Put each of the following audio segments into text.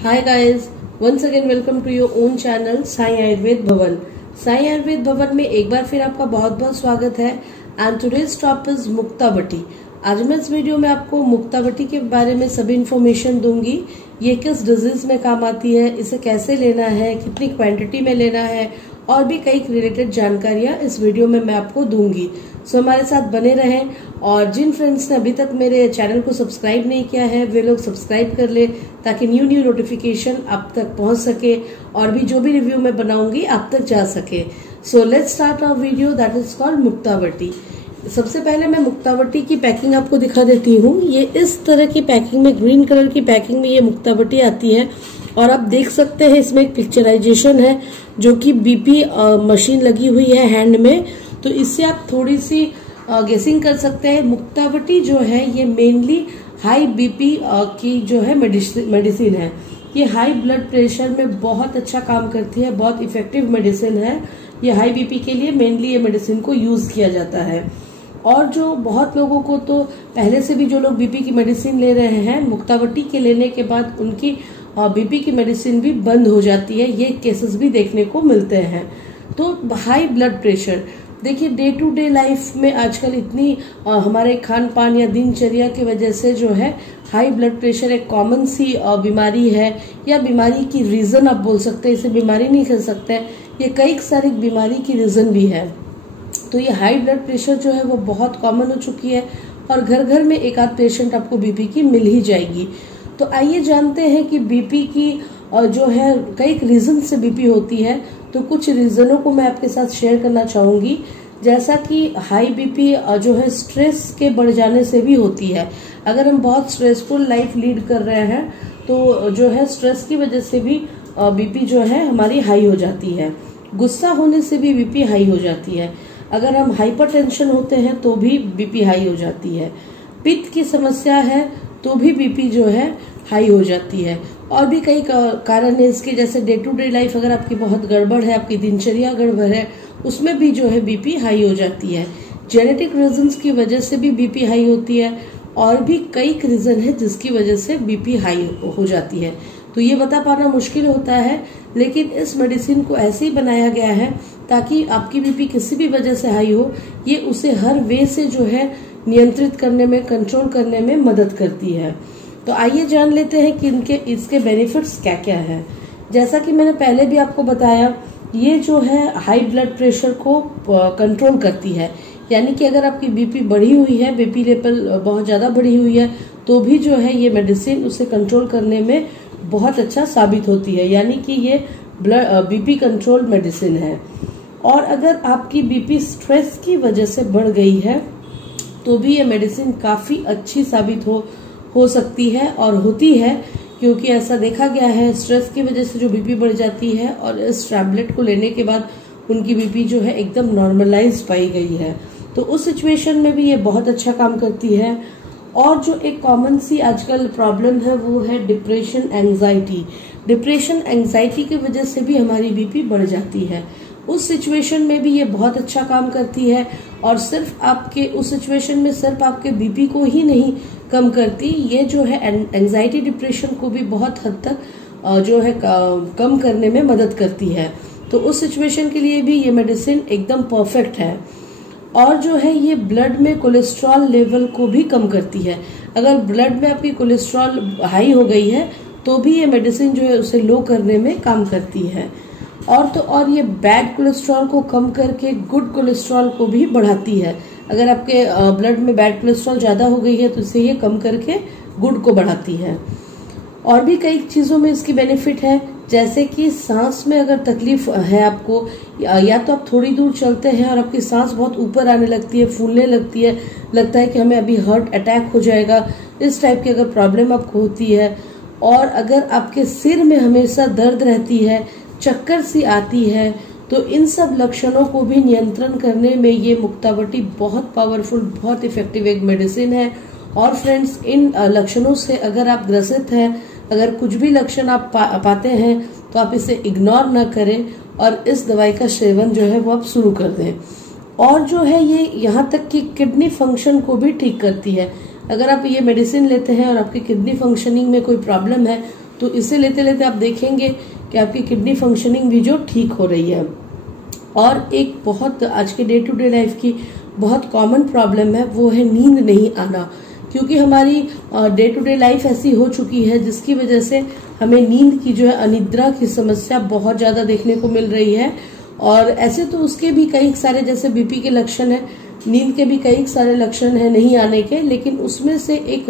Hi guys, once again welcome to your own channel Sai Ayurveda भवन। साई आयुर्वेद भवन में एक बार फिर आपका बहुत बहुत स्वागत है। And today's topic is Muktavati. आज मैं इस वीडियो में आपको मुक्तावटी के बारे में सभी इन्फॉर्मेशन दूंगी। ये किस डिजीज में काम आती है, इसे कैसे लेना है, कितनी क्वांटिटी में लेना है और भी कई रिलेटेड जानकारियां इस वीडियो में मैं आपको दूंगी। सो हमारे साथ बने रहें और जिन फ्रेंड्स ने अभी तक मेरे चैनल को सब्सक्राइब नहीं किया है वे लोग सब्सक्राइब कर ले ताकि न्यू नोटिफिकेशन आप तक पहुंच सके और भी जो भी रिव्यू मैं बनाऊंगी आप तक जा सके। So let's start our video that is called मुक्तावटी। सबसे पहले मैं मुक्तावटी की पैकिंग आपको दिखा देती हूँ। ये इस तरह की पैकिंग में, ग्रीन कलर की पैकिंग में ये मुक्तावटी आती है और आप देख सकते हैं इसमें एक पिक्चराइजेशन है जो कि बीपी मशीन लगी हुई है हैंड में, तो इससे आप थोड़ी सी गेसिंग कर सकते हैं। मुक्तावटी जो है ये मेनली हाई बीपी की जो है मेडिसिन है। ये हाई ब्लड प्रेशर में बहुत अच्छा काम करती है, बहुत इफेक्टिव मेडिसिन है। ये हाई बीपी के लिए मेनली ये मेडिसिन को यूज किया जाता है। और जो बहुत लोगों को तो पहले से भी जो लोग बीपी की मेडिसिन ले रहे हैं, मुक्तावटी के लेने के बाद उनकी बीपी की मेडिसिन भी बंद हो जाती है। ये केसेस भी देखने को मिलते हैं। तो हाई ब्लड प्रेशर देखिए, डे टू डे लाइफ में आजकल इतनी हमारे खान पान या दिनचर्या की वजह से जो है हाई ब्लड प्रेशर एक कॉमन सी बीमारी है, या बीमारी की रीजन आप बोल सकते हैं। इसे बीमारी नहीं कह सकते, ये कई सारी बीमारी की रीजन भी है। तो ये हाई ब्लड प्रेशर जो है वो बहुत कॉमन हो चुकी है और घर घर में एक आध पेशेंट आपको बीपी की मिल ही जाएगी। तो आइए जानते हैं कि बीपी की जो है कई रीजन से बीपी होती है। तो कुछ रीजनों को मैं आपके साथ शेयर करना चाहूंगी। जैसा कि हाई बीपी जो है स्ट्रेस के बढ़ जाने से भी होती है। अगर हम बहुत स्ट्रेसफुल लाइफ लीड कर रहे हैं तो जो है स्ट्रेस की वजह से भी बीपी जो है हमारी हाई हो जाती है। गुस्सा होने से भी बीपी हाई हो जाती है। अगर हम हाइपरटेंशन होते हैं तो भी बीपी हाई हो जाती है। पित्त की समस्या है तो भी बीपी जो है हाई हो जाती है। और भी कई कारण है इसके, जैसे डे टू डे लाइफ अगर आपकी बहुत गड़बड़ है, आपकी दिनचर्या गड़बड़ है, उसमें भी जो है बीपी हाई हो जाती है। जेनेटिक रीजंस की वजह से भी बीपी हाई होती है और भी कई रीजन है जिसकी वजह से बीपी हाई हो जाती है। तो ये बता पाना मुश्किल होता है, लेकिन इस मेडिसिन को ऐसे ही बनाया गया है ताकि आपकी बीपी किसी भी वजह से हाई हो, ये उसे हर वे से जो है नियंत्रित करने में, कंट्रोल करने में मदद करती है। तो आइए जान लेते हैं कि इसके बेनिफिट्स क्या क्या है। जैसा कि मैंने पहले भी आपको बताया, ये जो है हाई ब्लड प्रेशर को कंट्रोल करती है। यानी कि अगर आपकी बीपी बढ़ी हुई है, बीपी लेवल बहुत ज्यादा बढ़ी हुई है, तो भी जो है ये मेडिसिन उसे कंट्रोल करने में बहुत अच्छा साबित होती है। यानी कि ये बीपी कंट्रोल मेडिसिन है। और अगर आपकी बीपी स्ट्रेस की वजह से बढ़ गई है तो भी ये मेडिसिन काफी अच्छी साबित हो सकती है और होती है, क्योंकि ऐसा देखा गया है स्ट्रेस की वजह से जो बीपी बढ़ जाती है और इस टैबलेट को लेने के बाद उनकी बीपी जो है एकदम नॉर्मलाइज पाई गई है। तो उस सिचुएशन में भी ये बहुत अच्छा काम करती है। और जो एक कॉमन सी आजकल प्रॉब्लम है वो है डिप्रेशन, एंजाइटी। डिप्रेशन, एंजाइटी की वजह से भी हमारी बीपी बढ़ जाती है। उस सिचुएशन में भी ये बहुत अच्छा काम करती है और सिर्फ आपके उस सिचुएशन में सिर्फ आपके बीपी को ही नहीं कम करती, ये जो है एंजाइटी, डिप्रेशन को भी बहुत हद तक जो है कम करने में मदद करती है। तो उस सिचुएशन के लिए भी ये मेडिसिन एकदम परफेक्ट है। और जो है ये ब्लड में कोलेस्ट्रॉल लेवल को भी कम करती है। अगर ब्लड में आपकी कोलेस्ट्रॉल हाई हो गई है तो भी ये मेडिसिन जो है उसे लो करने में काम करती है। और ये बैड कोलेस्ट्रॉल को कम करके गुड कोलेस्ट्रॉल को भी बढ़ाती है। अगर आपके ब्लड में बैड कोलेस्ट्रॉल ज्यादा हो गई है तो इसे ये कम करके गुड को बढ़ाती है। और भी कई चीजों में इसकी बेनिफिट है, जैसे कि सांस में अगर तकलीफ है आपको, या तो आप थोड़ी दूर चलते हैं और आपकी सांस बहुत ऊपर आने लगती है, फूलने लगती है, लगता है कि हमें अभी हार्ट अटैक हो जाएगा, इस टाइप की अगर प्रॉब्लम आपको होती है, और अगर आपके सिर में हमेशा दर्द रहती है, चक्कर सी आती है, तो इन सब लक्षणों को भी नियंत्रण करने में ये मुक्तावटी बहुत पावरफुल, बहुत इफेक्टिव एक मेडिसिन है। और फ्रेंड्स, इन लक्षणों से अगर आप ग्रसित हैं, अगर कुछ भी लक्षण आप पाते हैं तो आप इसे इग्नोर ना करें और इस दवाई का सेवन जो है वो आप शुरू कर दें। और जो है ये यहाँ तक कि किडनी फंक्शन को भी ठीक करती है। अगर आप ये मेडिसिन लेते हैं और आपकी किडनी फंक्शनिंग में कोई प्रॉब्लम है तो इसे लेते लेते आप देखेंगे कि आपकी किडनी फंक्शनिंग भी जो ठीक हो रही है। और एक बहुत आज के डे टू डे लाइफ की बहुत कॉमन प्रॉब्लम है, वो है नींद नहीं आना। क्योंकि हमारी डे टू डे लाइफ ऐसी हो चुकी है जिसकी वजह से हमें नींद की जो है अनिद्रा की समस्या बहुत ज्यादा देखने को मिल रही है। और ऐसे तो उसके भी कई सारे, जैसे बीपी के लक्षण है, नींद के भी कई सारे लक्षण है नहीं आने के, लेकिन उसमें से एक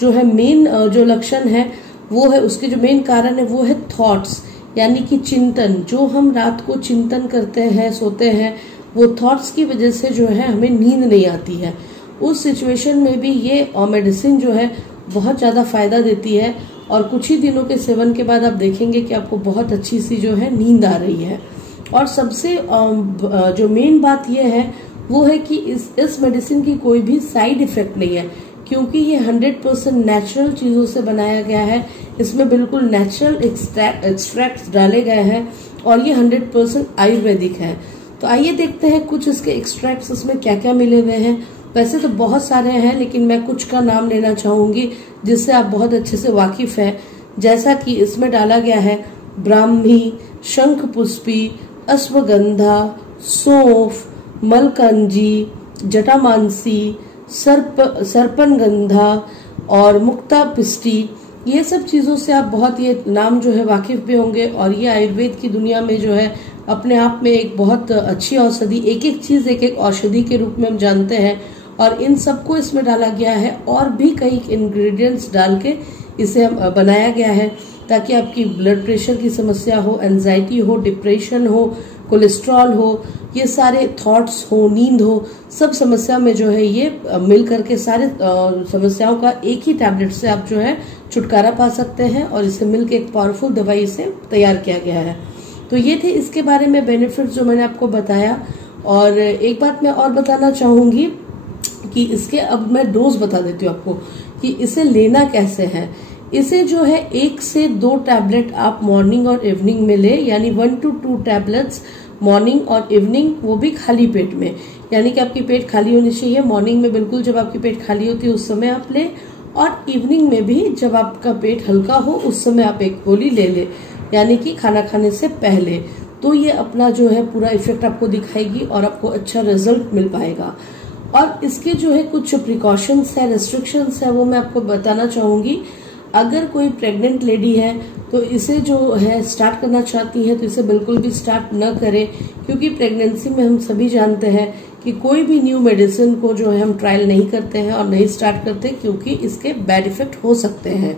जो है मेन जो लक्षण है वो है, उसके जो मेन कारण है वो है थॉट्स, यानी कि चिंतन। जो हम रात को चिंतन करते हैं, सोते हैं, वो थॉट्स की वजह से जो है हमें नींद नहीं आती है। उस सिचुएशन में भी ये मेडिसिन जो है बहुत ज्यादा फायदा देती है। और कुछ ही दिनों के सेवन के बाद आप देखेंगे कि आपको बहुत अच्छी सी जो है नींद आ रही है। और सबसे जो मेन बात यह है वो है कि इस मेडिसिन की कोई भी साइड इफेक्ट नहीं है, क्योंकि ये 100% नेचुरल चीजों से बनाया गया है। इसमें बिल्कुल नेचुरल एक्सट्रैक्ट्स डाले गए हैं और ये 100% आयुर्वेदिक है। तो आइए देखते हैं कुछ इसके एक्सट्रैक्ट्स इसमें क्या क्या मिले हुए हैं। वैसे तो बहुत सारे हैं, लेकिन मैं कुछ का नाम लेना चाहूंगी जिससे आप बहुत अच्छे से वाकिफ हैं। जैसा कि इसमें डाला गया है ब्राह्मी, शंखपुष्पी, अश्वगंधा, सौंफ, मलकंजी, जटामांसी, सर्पनगंधा और मुक्ता पिष्टी। ये सब चीजों से आप बहुत ये नाम जो है वाकिफ भी होंगे। और ये आयुर्वेद की दुनिया में जो है अपने आप में एक बहुत अच्छी औषधि, एक एक चीज एक एक औषधि के रूप में हम जानते हैं। और इन सबको इसमें डाला गया है और भी कई इंग्रेडिएंट्स डाल के इसे बनाया गया है, ताकि आपकी ब्लड प्रेशर की समस्या हो, एंजाइटी हो, डिप्रेशन हो, कोलेस्ट्रॉल हो, ये सारे थॉट्स हो, नींद हो, सब समस्या में जो है ये मिल करके सारे समस्याओं का एक ही टैबलेट से आप जो है छुटकारा पा सकते हैं। और इसे मिलकर एक पावरफुल दवाई से तैयार किया गया है। तो ये थे इसके बारे में बेनिफिट्स जो मैंने आपको बताया। और एक बात मैं और बताना चाहूंगी कि इसके अब मैं डोज बता देती हूँ आपको कि इसे लेना कैसे है। इसे जो है 1 से 2 टैबलेट आप मॉर्निंग और इवनिंग में ले, यानी 1 to 2 टैबलेट्स मॉर्निंग और इवनिंग, वो भी खाली पेट में। यानी कि आपकी पेट खाली होनी चाहिए। मॉर्निंग में बिल्कुल जब आपकी पेट खाली होती है उस समय आप ले, और इवनिंग में भी जब आपका पेट हल्का हो उस समय आप एक गोली ले ले, यानी कि खाना खाने से पहले। तो ये अपना जो है पूरा इफेक्ट आपको दिखाएगी और आपको अच्छा रिजल्ट मिल पाएगा। और इसके जो है कुछ प्रिकॉशंस है, रेस्ट्रिक्शंस है, वो मैं आपको बताना चाहूंगी। अगर कोई प्रेग्नेंट लेडी है तो इसे जो है स्टार्ट करना चाहती है तो इसे बिल्कुल भी स्टार्ट न करें, क्योंकि प्रेगनेंसी में हम सभी जानते हैं कि कोई भी न्यू मेडिसिन को जो है हम ट्रायल नहीं करते हैं और नहीं स्टार्ट करते, क्योंकि इसके बैड इफेक्ट हो सकते हैं।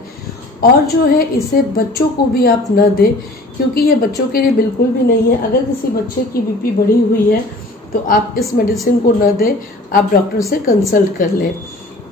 और जो है इसे बच्चों को भी आप न दें, क्योंकि ये बच्चों के लिए बिल्कुल भी नहीं है। अगर किसी बच्चे की बीपी बढ़ी हुई है तो आप इस मेडिसिन को न दें, आप डॉक्टर से कंसल्ट कर लें।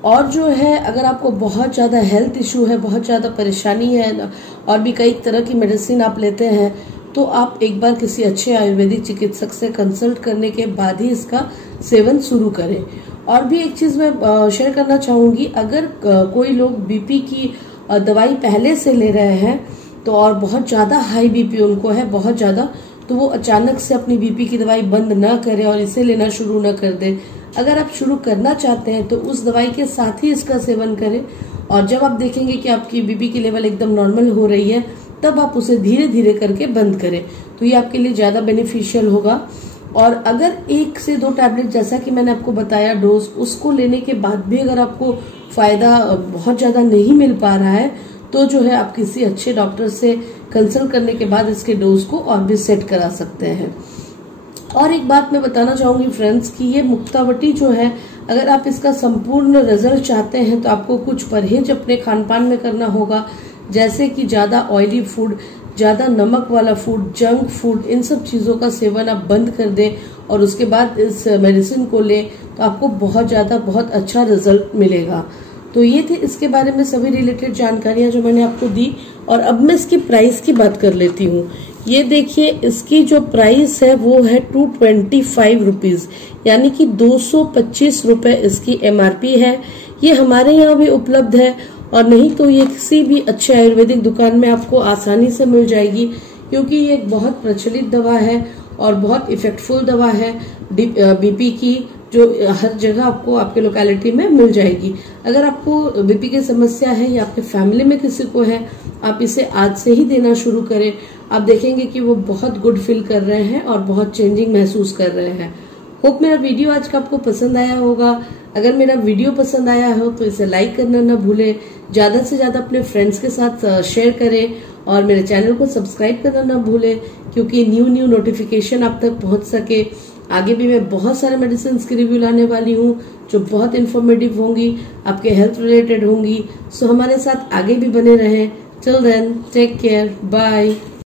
और जो है अगर आपको बहुत ज़्यादा हेल्थ इशू है, बहुत ज़्यादा परेशानी है और भी कई तरह की मेडिसिन आप लेते हैं, तो आप एक बार किसी अच्छे आयुर्वेदिक चिकित्सक से कंसल्ट करने के बाद ही इसका सेवन शुरू करें। और भी एक चीज़ मैं शेयर करना चाहूँगी, अगर कोई लोग बीपी की दवाई पहले से ले रहे हैं तो और बहुत ज़्यादा हाई बीपी उनको है, बहुत ज़्यादा, तो वो अचानक से अपनी बीपी की दवाई बंद न करें और इसे लेना शुरू न कर दें। अगर आप शुरू करना चाहते हैं तो उस दवाई के साथ ही इसका सेवन करें, और जब आप देखेंगे कि आपकी बीपी की लेवल एकदम नॉर्मल हो रही है तब आप उसे धीरे धीरे करके बंद करें, तो ये आपके लिए ज़्यादा बेनिफिशियल होगा। और अगर 1 से 2 टैबलेट जैसा कि मैंने आपको बताया डोज, उसको लेने के बाद भी अगर आपको फायदा बहुत ज़्यादा नहीं मिल पा रहा है तो जो है आप किसी अच्छे डॉक्टर से कंसल्ट करने के बाद इसके डोज को और भी सेट करा सकते हैं। और एक बात मैं बताना चाहूंगी फ्रेंड्स कि ये मुक्तावटी जो है, अगर आप इसका संपूर्ण रिजल्ट चाहते हैं तो आपको कुछ परहेज अपने खान पान में करना होगा, जैसे कि ज्यादा ऑयली फूड, ज्यादा नमक वाला फूड, जंक फूड, इन सब चीजों का सेवन आप बंद कर दें और उसके बाद इस मेडिसिन को लें तो आपको बहुत अच्छा रिजल्ट मिलेगा। तो ये थे इसके बारे में सभी रिलेटेड जानकारियां जो मैंने आपको दी। और अब मैं इसकी प्राइस की बात कर लेती हूँ। ये देखिए, इसकी जो प्राइस है वो है 225 रुपीज, यानी कि 225 रुपए इसकी MRP है। ये हमारे यहाँ भी उपलब्ध है, और नहीं तो ये किसी भी अच्छे आयुर्वेदिक दुकान में आपको आसानी से मिल जाएगी, क्योंकि ये एक बहुत प्रचलित दवा है और बहुत इफेक्टफुल दवा है बीपी की, जो हर जगह आपको आपके लोकेलिटी में मिल जाएगी। अगर आपको बीपी की समस्या है या आपके फैमिली में किसी को है, आप इसे आज से ही देना शुरू करें। आप देखेंगे कि वो बहुत गुड फील कर रहे हैं और बहुत चेंजिंग महसूस कर रहे हैं। होप मेरा वीडियो आज का आपको पसंद आया होगा। अगर मेरा वीडियो पसंद आया हो तो इसे लाइक करना ना भूलें, ज्यादा से ज्यादा अपने फ्रेंड्स के साथ शेयर करें और मेरे चैनल को सब्सक्राइब करना ना भूलें, क्योंकि न्यू नोटिफिकेशन आप तक पहुंच सके। आगे भी मैं बहुत सारे मेडिसिन की रिव्यू लाने वाली हूँ जो बहुत इन्फॉर्मेटिव होंगी, आपके हेल्थ रिलेटेड होंगी। सो हमारे साथ आगे भी बने रहें। Till then take care, bye.